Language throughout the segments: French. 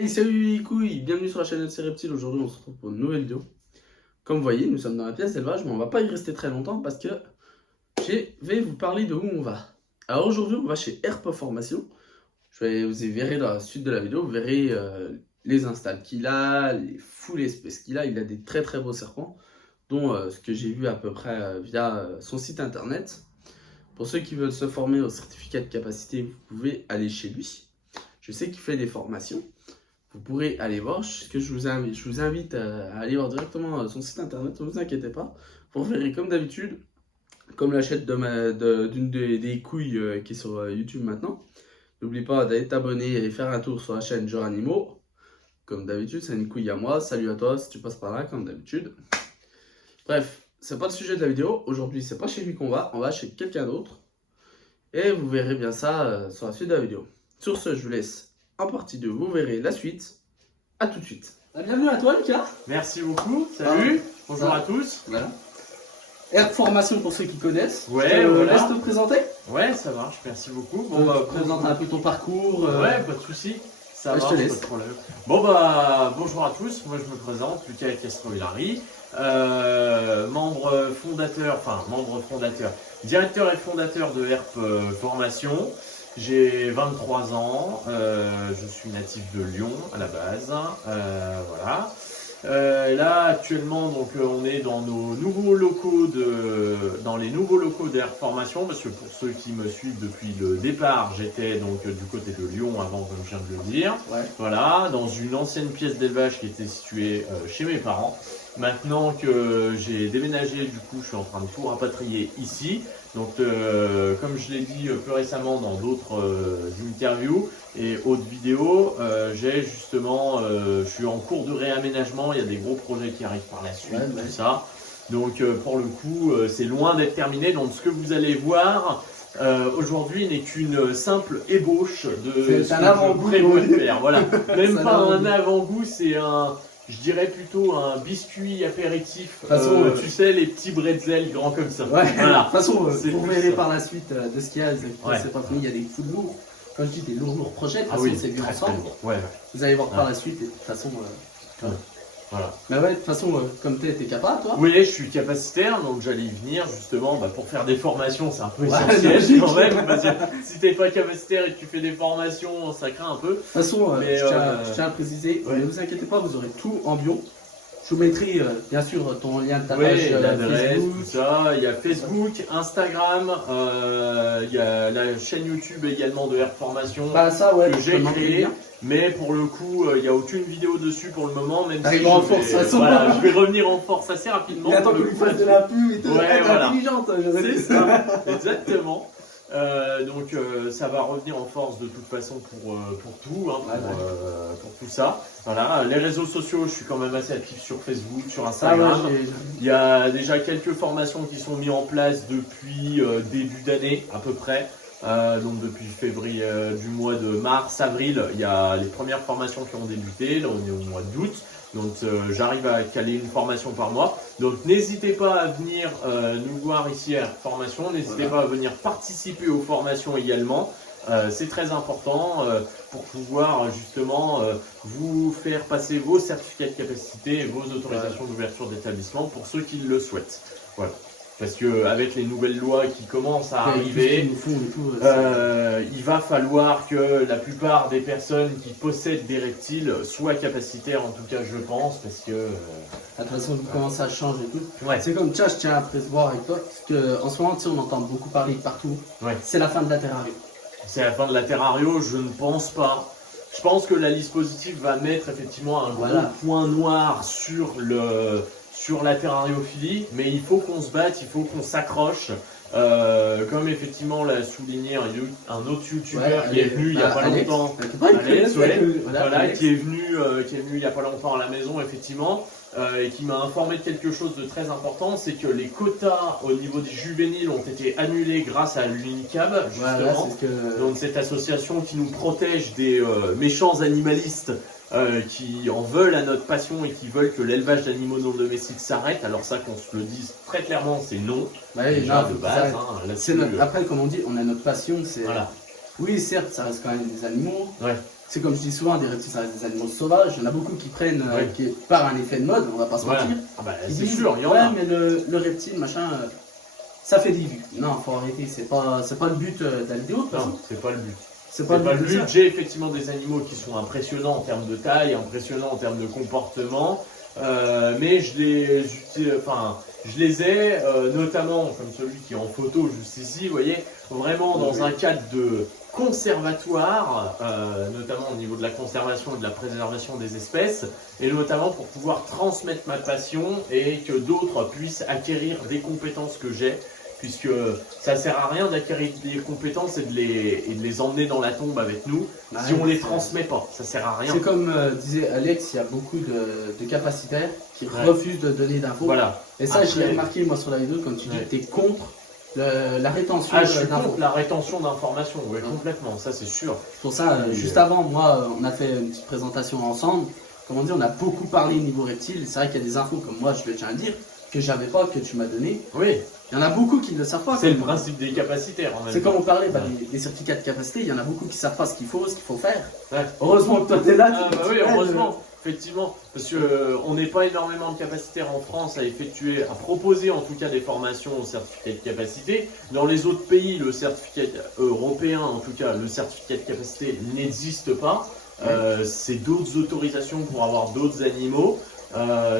Hey, salut les couilles, bienvenue sur la chaîne LC Reptile. Aujourd'hui on se retrouve pour une nouvelle vidéo. Comme vous voyez, nous sommes dans la pièce d'élevage, mais on va pas y rester très longtemps parce que je vais vous parler de où on va. Alors aujourd'hui on va chez Herp Formation. Vous y verrez dans la suite de la vidéo, vous verrez les installs qu'il a, les full espèces qu'il a. Il a des très très beaux serpents, dont ce que j'ai vu à peu près via son site internet. Pour ceux qui veulent se former au certificat de capacité, vous pouvez aller chez lui. Je sais qu'il fait des formations. Vous pourrez aller voir, je vous invite à aller voir directement son site internet, ne vous inquiétez pas. Vous verrez comme d'habitude, comme l'achète d'une des couilles qui est sur YouTube maintenant. N'oublie pas d'aller t'abonner et faire un tour sur la chaîne Genre Animaux. Comme d'habitude, c'est une couille à moi. Salut à toi si tu passes par là, comme d'habitude. Bref, c'est pas le sujet de la vidéo. Aujourd'hui, c'est pas chez lui qu'on va, on va chez quelqu'un d'autre. Et vous verrez bien ça sur la suite de la vidéo. Sur ce, je vous laisse en partie 2, vous verrez la suite. A tout de suite. Bienvenue à toi, Lucas. Merci beaucoup. Salut. Bonjour à tous. Voilà. Herp Formation pour ceux qui connaissent. Ouais, voilà. Laisse te présenter. Ouais, ça marche. Merci beaucoup. Bon, présente un peu ton parcours. Ouais, pas de souci. Ça je marche, te laisse. pas de problème. Bon bonjour à tous. Moi, je me présente, Lucas Castro-Villari, membre fondateur, directeur et fondateur de Herp Formation. J'ai 23 ans, je suis natif de Lyon à la base, voilà. Là actuellement donc on est dans nos nouveaux locaux dans les nouveaux locaux d'Herp Formation, parce que pour ceux qui me suivent depuis le départ, j'étais donc du côté de Lyon avant, comme je viens de le dire. Ouais. Voilà, dans une ancienne pièce d'élevage qui était située chez mes parents. Maintenant que j'ai déménagé, du coup je suis en train de tout rapatrier ici. Donc comme je l'ai dit plus récemment dans d'autres interviews et autres vidéos, j'ai justement, je suis en cours de réaménagement, il y a des gros projets qui arrivent par la suite, ouais. tout ça. Donc pour le coup, c'est loin d'être terminé. Donc ce que vous allez voir aujourd'hui n'est qu'une simple ébauche de ce que je prévois de faire. Voilà. Même pas un avant-goût. avant-goût, c'est un... Je dirais plutôt un biscuit apéritif, Façon, tu sais, les petits bretzels grands comme ça. Ouais, Voilà. de toute façon, vous verrez ça. par la suite de ce qu'il y a, c'est pas fini, il y a des full lourds. Quand je dis des lourds projets, de toute façon, c'est vu ensemble. Ouais. Vous allez voir par la suite, et de toute façon. Voilà. Mais ouais, de toute façon, comme t'es capable, toi. Oui, je suis capacitaire, donc j'allais y venir justement pour faire des formations, c'est un peu logique. essentiel quand même. Parce que si t'es pas capacitaire et que tu fais des formations, ça craint un peu. De toute façon, je tiens à préciser, ne vous inquiétez pas, vous aurez tout en bio. Je vous mettrai bien sûr ton lien de ta page Facebook, tout ça. Il y a Facebook, Instagram, il y a la chaîne YouTube également de Herp Formation ça, ouais, que j'ai créée. Mais pour le coup, il n'y a aucune vidéo dessus pour le moment, même si je vais revenir en force assez rapidement. Mais attends que lui fasse de la pub et tout, intelligente. C'est ça, exactement. Donc ça va revenir en force de toute façon pour tout, hein, pour tout ça. Voilà, les réseaux sociaux, je suis quand même assez actif sur Facebook, sur Instagram. Il y a déjà quelques formations qui sont mises en place depuis début d'année à peu près. Donc depuis février, du mois de mars, avril, il y a les premières formations qui ont débuté. Là on est au mois d'août. Donc j'arrive à caler une formation par mois. Donc n'hésitez pas à venir nous voir ici à Formation. N'hésitez pas à venir participer aux formations également. C'est très important pour pouvoir justement vous faire passer vos certificats de capacité et vos autorisations d'ouverture d'établissement pour ceux qui le souhaitent. Voilà. Parce qu'avec les nouvelles lois qui commencent à arriver, il va falloir que la plupart des personnes qui possèdent des reptiles soient capacitaires, en tout cas je pense, parce que... De toute façon, comment ça change et tout. Ouais. C'est comme, tiens, je tiens à prévoir avec toi, parce qu'en ce moment, on entend beaucoup parler partout. Ouais. C'est la fin de la terrario. C'est la fin de la terrario, je ne pense pas. Je pense que la liste positive va mettre effectivement un gros point noir sur la terrariophilie, mais il faut qu'on se batte, il faut qu'on s'accroche. Comme effectivement l'a souligné un autre youtubeur qui est venu il n'y a pas longtemps, qui est venu il n'y a pas longtemps à la maison effectivement, et qui m'a informé de quelque chose de très important, c'est que les quotas au niveau des juvéniles ont été annulés grâce à l'UNICAB, justement, donc cette association qui nous protège des méchants animalistes qui en veulent à notre passion et qui veulent que l'élevage d'animaux non domestiques s'arrête. Alors ça, qu'on se le dise très clairement, c'est non, déjà de base. Après, comme on dit, on a notre passion, c'est... Voilà. Oui, certes, ça reste quand même des animaux. Ouais. c'est comme je dis souvent, des reptiles, ça reste des animaux sauvages. Il y en a beaucoup qui prennent Ouais. par un effet de mode, on va pas se Voilà. mentir. Ah bah, Qui c'est disent, sûr, il y en ouais, a. mais le reptile, machin, ça fait des vues. Non, faut arrêter, c'est pas le but de la vidéo, de toute façon. Non, c'est pas le but. C'est C'est pas le de but. ça. J'ai effectivement des animaux qui sont impressionnants en termes de taille, impressionnants en termes de comportement, mais je les ai notamment, comme celui qui est en photo juste ici, vous voyez, vraiment dans un cadre de conservatoire, notamment au niveau de la conservation et de la préservation des espèces, et notamment pour pouvoir transmettre ma passion et que d'autres puissent acquérir des compétences que j'ai. Puisque ça sert à rien d'acquérir des compétences et de les emmener dans la tombe avec nous si on les transmet pas. Ça sert à rien. C'est comme disait Alex, il y a beaucoup de capacitaires qui Ouais. refusent de donner d'infos. Voilà. Et ça, Après- j'ai remarqué moi sur la vidéo quand tu dis Ouais. que tu es contre la rétention Ah, je suis d'infos. contre la rétention d'informations, ouais, complètement, ça c'est sûr. C'est pour ça, juste avant, moi, on a fait une petite présentation ensemble. Comme on dit, on a beaucoup parlé niveau reptile. C'est vrai qu'il y a des infos, comme moi, je le tiens à le dire, que j'avais pas, que tu m'as donné. Oui, Il y en a beaucoup qui ne le savent pas. c'est le comme- principe des capacitaires en même C'est temps. comme on parlait Ouais. des certificats de capacité, il y en a beaucoup qui ne savent pas ce qu'il faut faire. Ouais. Heureusement que toi, tu es là. Ah, tu- bah tu oui, aides. heureusement, effectivement, parce que on n'est pas énormément de capacitaires en France à effectuer, à proposer en tout cas des formations au certificat de capacité. Dans les autres pays, le certificat européen, en tout cas, le certificat de capacité n'existe pas. C'est d'autres autorisations pour avoir d'autres animaux.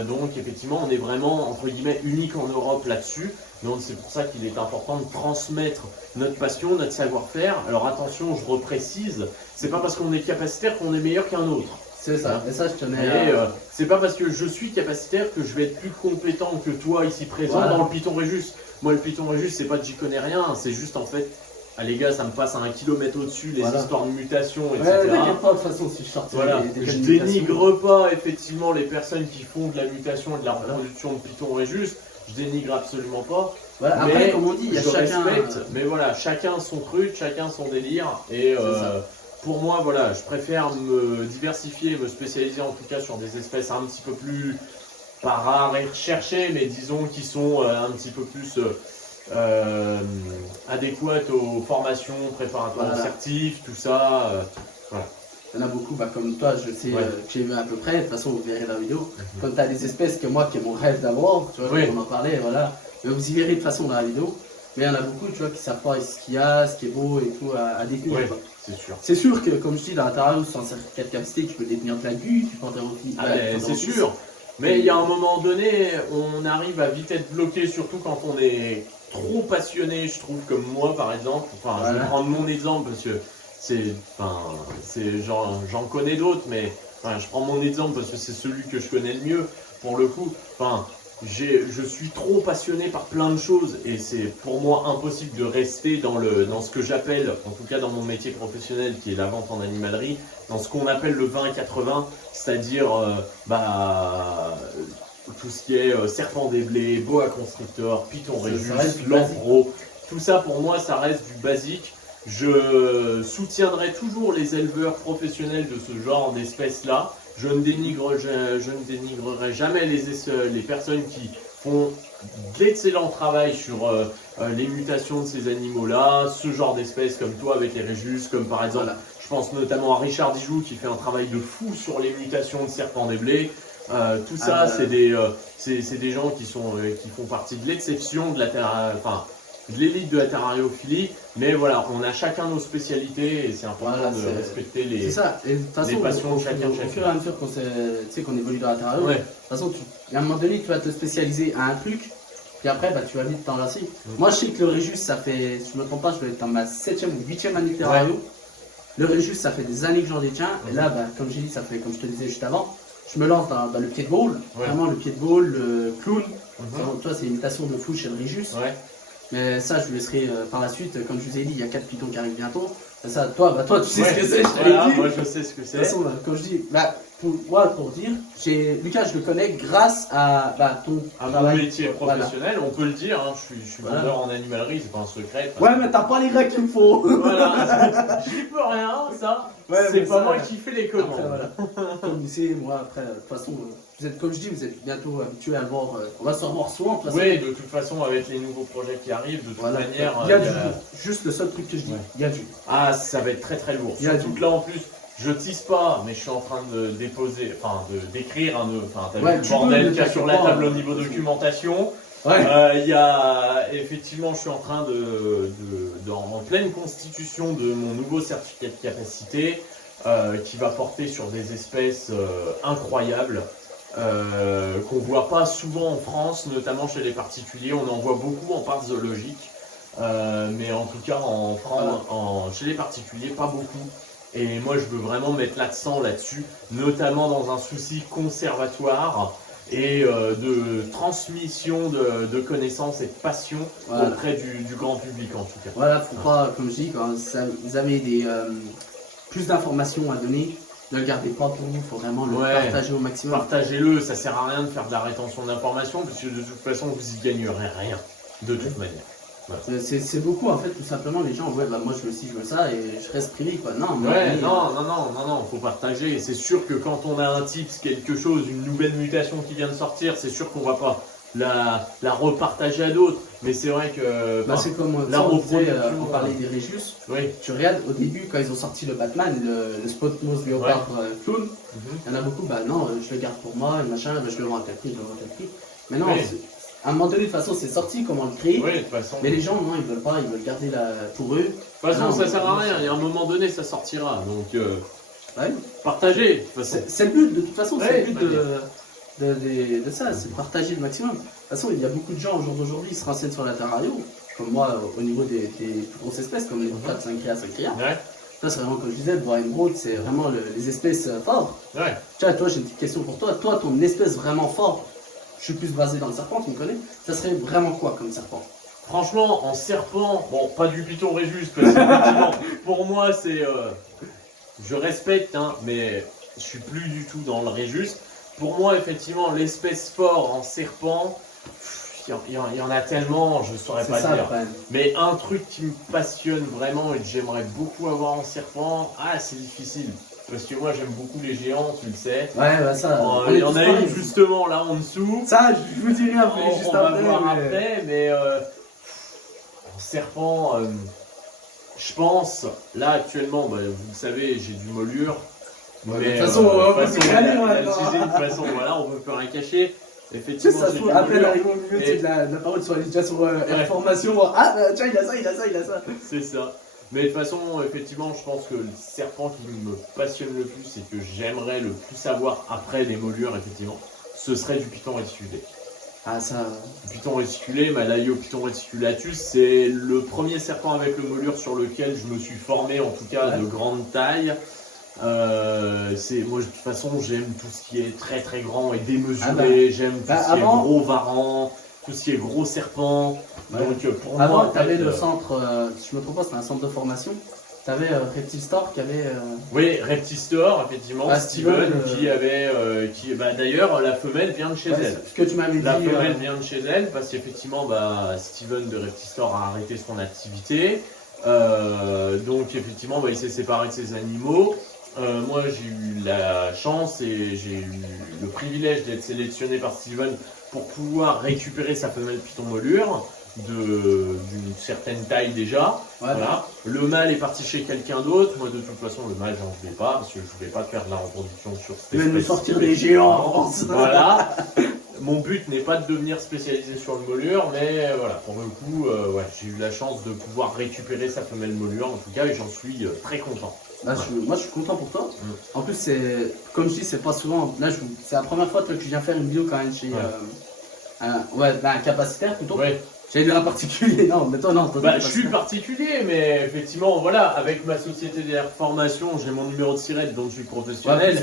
Donc effectivement, on est vraiment entre guillemets unique en Europe là-dessus. Donc c'est pour ça qu'il est important de transmettre notre passion, notre savoir-faire. Alors attention, je reprécise, c'est pas parce qu'on est capacitaire qu'on est meilleur qu'un autre. C'est ça, et ça, je tenais Et à... c'est pas parce que je suis capacitaire que je vais être plus compétent que toi ici présent Voilà. dans le Python Régus. Moi, le Python Régus, c'est pas que j'y connais rien, c'est juste en fait, ah les gars, ça me passe à 1 kilomètre au-dessus, les Voilà. histoires de mutation, Ouais, etc. t'inquiète pas, de toute façon, si je sortais Voilà, des je communications- dénigre pas effectivement les personnes qui font de la mutation et de la reproduction de Python Régus, je dénigre absolument pas. Voilà, Mais après, comme on dit, il y a je chacun... respecte, mais voilà, chacun son truc, chacun son délire. Et ça. pour moi, voilà, je préfère me diversifier, me spécialiser en tout cas sur des espèces un petit peu plus, pas rares et recherchées, mais disons qui sont un petit peu plus adéquates aux formations préparatoires Voilà. aux certifs, tout ça. Voilà. Il y en a beaucoup, bah, comme toi, je sais Ouais. que j'ai vu à peu près, de toute façon, vous verrez la vidéo. Quand tu as des espèces que moi, qui est mon rêve d'avoir, tu vois, Oui. on en parlait, voilà. Mais vous y verrez de toute façon dans la vidéo. Mais il y en a beaucoup, tu vois, qui savent pas ce qu'il y a, ce qui est beau et tout à découvrir. Ouais, quoi. c'est sûr. C'est sûr que, comme je dis, dans la Terrarium, sans certificat de capacité, tu peux détenir de la gui, tu peux enterrophilie. Ah, mais c'est sûr. Mais il y a un moment donné, on arrive à vite être bloqué, surtout quand on est trop passionné, je trouve, comme moi par exemple. Enfin, je vais Voilà. prendre mon exemple parce que c'est genre, j'en connais d'autres, mais enfin, je prends mon exemple parce que c'est celui que je connais le mieux pour le coup. Enfin, je suis trop passionné par plein de choses et c'est pour moi impossible de rester dans ce que j'appelle, en tout cas dans mon métier professionnel qui est la vente en animalerie, dans ce qu'on appelle le 20-80, c'est-à-dire tout ce qui est serpent des blés, boa constrictor, python Ça régus, reste du lampreau, tout ça pour moi ça reste du basique. Je soutiendrai toujours les éleveurs professionnels de ce genre d'espèces-là. Je ne dénigrerai jamais les personnes qui font d'excellent travail sur les mutations de ces animaux-là, ce genre d'espèces comme toi avec les régus, comme par exemple, Voilà. je pense notamment à Richard Dijoux qui fait un travail de fou sur les mutations de serpents des blés. Tout ça, c'est des gens qui font partie de l'exception de de l'élite de la terrariophilie, mais voilà, on a chacun nos spécialités et c'est important Voilà, de respecter C'est les. ça, et de toute façon, les passions de au chacun. fur et à mesure qu'on évolue dans la Terrarium, Ouais. de toute façon, à un moment donné, tu vas te spécialiser à un truc, puis après, bah, tu vas vite t'enlacer. Moi, je sais que le Régus, ça fait, si je ne me trompe pas, je vais être dans ma 7e ou 8e année de Terrarium. Le Régus, ça fait des années que j'en détiens, et là, bah, comme j'ai dit, ça fait, comme je te disais juste avant, je me lance dans le pied de boule, vraiment le pied de boule, le clown. Toi, c'est l'imitation de fou chez le Régus. Ouais. Mais ça, je vous laisserai par la suite. Comme je vous ai dit, il y a 4 pitons qui arrivent bientôt. Et ça, toi, tu sais ce que c'est, je t'avais Voilà, dit. moi je sais ce que De c'est. toute façon, comme je dis, pour dire, Lucas, je le connais grâce à ton À mon travail. métier Voilà. professionnel, on peut le dire, hein, je suis Voilà. vendeur en animalerie, c'est pas un secret. Ouais, mais t'as pas les gars qu'il me faut. Voilà, j'y peux rien, ça. Ouais, c'est mais pas ça, moi qui fais les commandes. Après, voilà. Comme vous savez, moi, après, de toute façon, vous êtes, comme je dis, vous êtes bientôt habitués à le voir. On va se revoir souvent, de toute façon. Oui, de toute façon, avec les nouveaux projets qui arrivent, de toute Voilà. manière. Il y a du juste le seul truc que je dis, Ouais. il y a du. Ah, ça va être très très lourd. Il y a Surtout du- que là en plus, Je tease pas, mais je suis en train de déposer, enfin d'écrire un, enfin t'as Ouais, vu le tu peux, bordel ne qu'il y a sur la t'inquiète pas, table au niveau documentation. Ouais. Il y a effectivement, je suis en train en pleine constitution de mon nouveau certificat de capacité qui va porter sur des espèces incroyables qu'on voit pas souvent en France, notamment chez les particuliers. On en voit beaucoup en parc zoologique, mais en tout cas en France, chez les particuliers, pas beaucoup. Et moi, je veux vraiment mettre l'accent là-dessus, notamment dans un souci conservatoire et de transmission de connaissances et de passion auprès du grand public en tout cas. Voilà, faut pas, comme je dis, quand vous avez plus d'informations à donner, ne le gardez pas pour vous, il faut vraiment le partager au maximum. Partagez-le, ça sert à rien de faire de la rétention d'informations, parce que de toute façon, vous y gagnerez rien, de toute manière. Voilà. C'est beaucoup en fait, tout simplement, les gens, ouais, bah, moi je veux ci, je veux ça, et je reste privé quoi. Non, non, faut partager. C'est sûr que quand on a un tips, quelque chose, une nouvelle mutation qui vient de sortir, c'est sûr qu'on va pas la repartager à d'autres. Mais c'est vrai que. Bah, c'est comme la reproduction. On parlait des Régius. Oui. Tu regardes au début, quand ils ont sorti le Batman, le Spot Nose Léopard clown, il y en a beaucoup, bah non, je le garde pour moi, et machin, bah, je le vends à tel prix, je le vends à tel prix. Mais non, à un moment donné, de toute façon, c'est sorti, comment le créer. Oui, de toute façon. Mais les gens, non, ils veulent pas, ils veulent garder pour eux. De toute façon, ça sert à rien. Il y a un moment donné, ça sortira. Donc, ouais. partagez. C'est le but, de toute façon, c'est le but de ça, c'est de partager le maximum. De toute façon, il y a beaucoup de gens au jour d'aujourd'hui, ils se renseignent sur la terrario, comme moi, au niveau des plus grosses espèces, comme les Fox, Syncria, Syncria. Ouais. Ça, c'est vraiment, comme je disais, le Boa Emerald, c'est vraiment les espèces fortes. Ouais. Tiens, toi, j'ai une petite question pour toi. Toi, ton espèce vraiment forte, je suis plus basé dans le serpent, tu me connais, ça serait vraiment quoi comme serpent? Franchement, en serpent, bon, pas du Python Régus, parce qu'effectivement, pour moi, c'est. Je respecte, hein, mais je suis plus du tout dans le Régus. Pour moi, effectivement, l'espèce fort en serpent, il y en a tellement, je saurais pas dire. Mais un truc qui me passionne vraiment et que j'aimerais beaucoup avoir en serpent, c'est difficile. Parce que moi j'aime beaucoup les géants, tu le sais. Ouais, bah ça. Il y en a une justement là en dessous. Ça, je vous dirai après, juste on va voir après, mais en serpent, je pense, là actuellement, bah, vous le savez, j'ai du molure. Ouais, mais de toute façon, on va se caler, de toute façon, voilà, on peut plus rien cacher. Effectivement, ça se trouve, après d'arriver au milieu de la parole, soit déjà sur information. Tiens, il a ça. C'est ça. Mais de toute façon, effectivement, je pense que le serpent qui me passionne le plus et que j'aimerais le plus avoir après les molures, effectivement, ce serait du python réticulé. Ça. Le python réticulé, Malayo python reticulatus, c'est le premier serpent avec le molure sur lequel je me suis formé, en tout cas de grande taille. Moi de toute façon j'aime tout ce qui est très très grand et démesuré, j'aime tout ce qui est gros varan, tout ce qui est gros serpent. Donc pour avant moi, tu avais le centre, si je me trompe pas, c'était un centre de formation. Tu avais Reptile Store qui avait. Oui, Reptile Store, effectivement, Steven qui avait. D'ailleurs, la femelle vient de chez elle. Ce que tu m'avais dit. La femelle vient de chez elle parce qu'effectivement, Steven de Reptile Store a arrêté son activité. Donc, effectivement, il s'est séparé de ses animaux. Moi, j'ai eu la chance et j'ai eu le privilège d'être sélectionné par Steven pour pouvoir récupérer sa femelle python molure d'une certaine taille déjà. Voilà. Le mâle est parti chez quelqu'un d'autre. Moi, de toute façon, le mâle, j'en voulais pas parce que je voulais pas faire de la reproduction sur cette espèce. Tu vas nous sortir des géants. Voilà. Mon but n'est pas de devenir spécialisé sur le molure, mais voilà, pour le coup, j'ai eu la chance de pouvoir récupérer sa femelle molure, en tout cas, et j'en suis très content. Moi, je suis content pour toi. En plus, comme je dis, c'est pas souvent. Là, c'est la première fois que je viens faire une vidéo quand même chez un capacitaire plutôt. Ouais. J'allais dire un particulier, non, mais toi, non. Je suis particulier, mais effectivement, voilà, avec ma société d'air formation, j'ai mon numéro de sirette, donc je suis professionnel.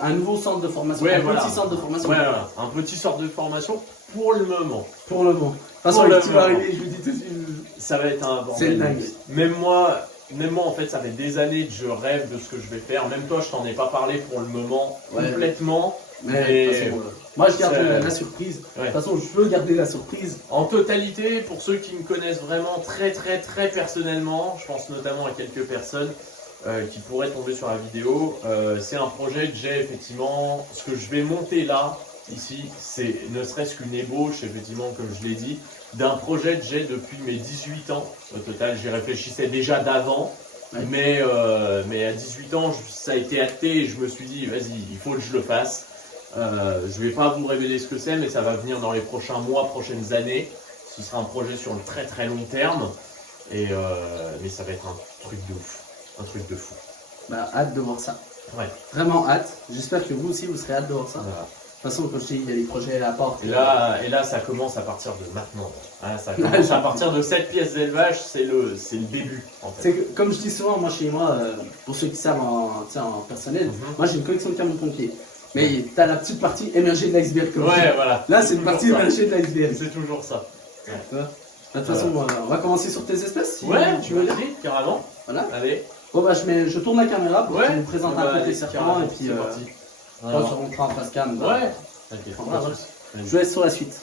Un nouveau centre de formation, petit centre de formation. Voilà, un petit centre de formation pour le moment. Pour le moment. De toute façon, le petit va arriver, je vous dis tout de suite. Ça va être un bordel. C'est dingue. Même moi, en fait, ça fait des années que je rêve de ce que je vais faire. Même toi, je t'en ai pas parlé pour le moment, complètement. Mais moi, je garde la surprise. De toute façon, je veux garder la surprise. En totalité, pour ceux qui me connaissent vraiment très très très personnellement, je pense notamment à quelques personnes qui pourraient tomber sur la vidéo, c'est un projet que j'ai effectivement. Ce que je vais monter là, ici, c'est ne serait-ce qu'une ébauche, effectivement, comme je l'ai dit, d'un projet que j'ai depuis mes 18 ans. Au total, j'y réfléchissais déjà d'avant. Ouais. Mais à 18 ans, ça a été acté et je me suis dit, vas-y, il faut que je le fasse. Je vais pas vous révéler ce que c'est, mais ça va venir dans les prochains mois, prochaines années. Ce sera un projet sur le très très long terme. Mais ça va être un truc de ouf. Un truc de fou. Bah, hâte de voir ça. Ouais. Vraiment hâte. J'espère que vous aussi, vous serez hâte de voir ça. Voilà. De toute façon, comme je dis, il y a des projets à la porte. Et là, ça commence à partir de maintenant. Hein, ça commence à partir de cette pièce d'élevage, c'est le début en fait. C'est que, comme je dis souvent, moi chez moi, pour ceux qui savent en personnel, moi j'ai une collection de camions pompiers. Mais t'as la petite partie émergée de l'iceberg. Ouais, voilà. Là, c'est une partie émergée de l'iceberg. C'est toujours ça. De toute façon, on va commencer sur tes espèces. Si Ouais, tu veux dire. carrément. Voilà. Allez. Bon, bah, je tourne la caméra pour que tu Ouais. nous présentes Bah, un peu tes allez, serpents carrément, et puis c'est parti. on se rencontrera en face cam. Ouais. Je vous laisse sur la suite.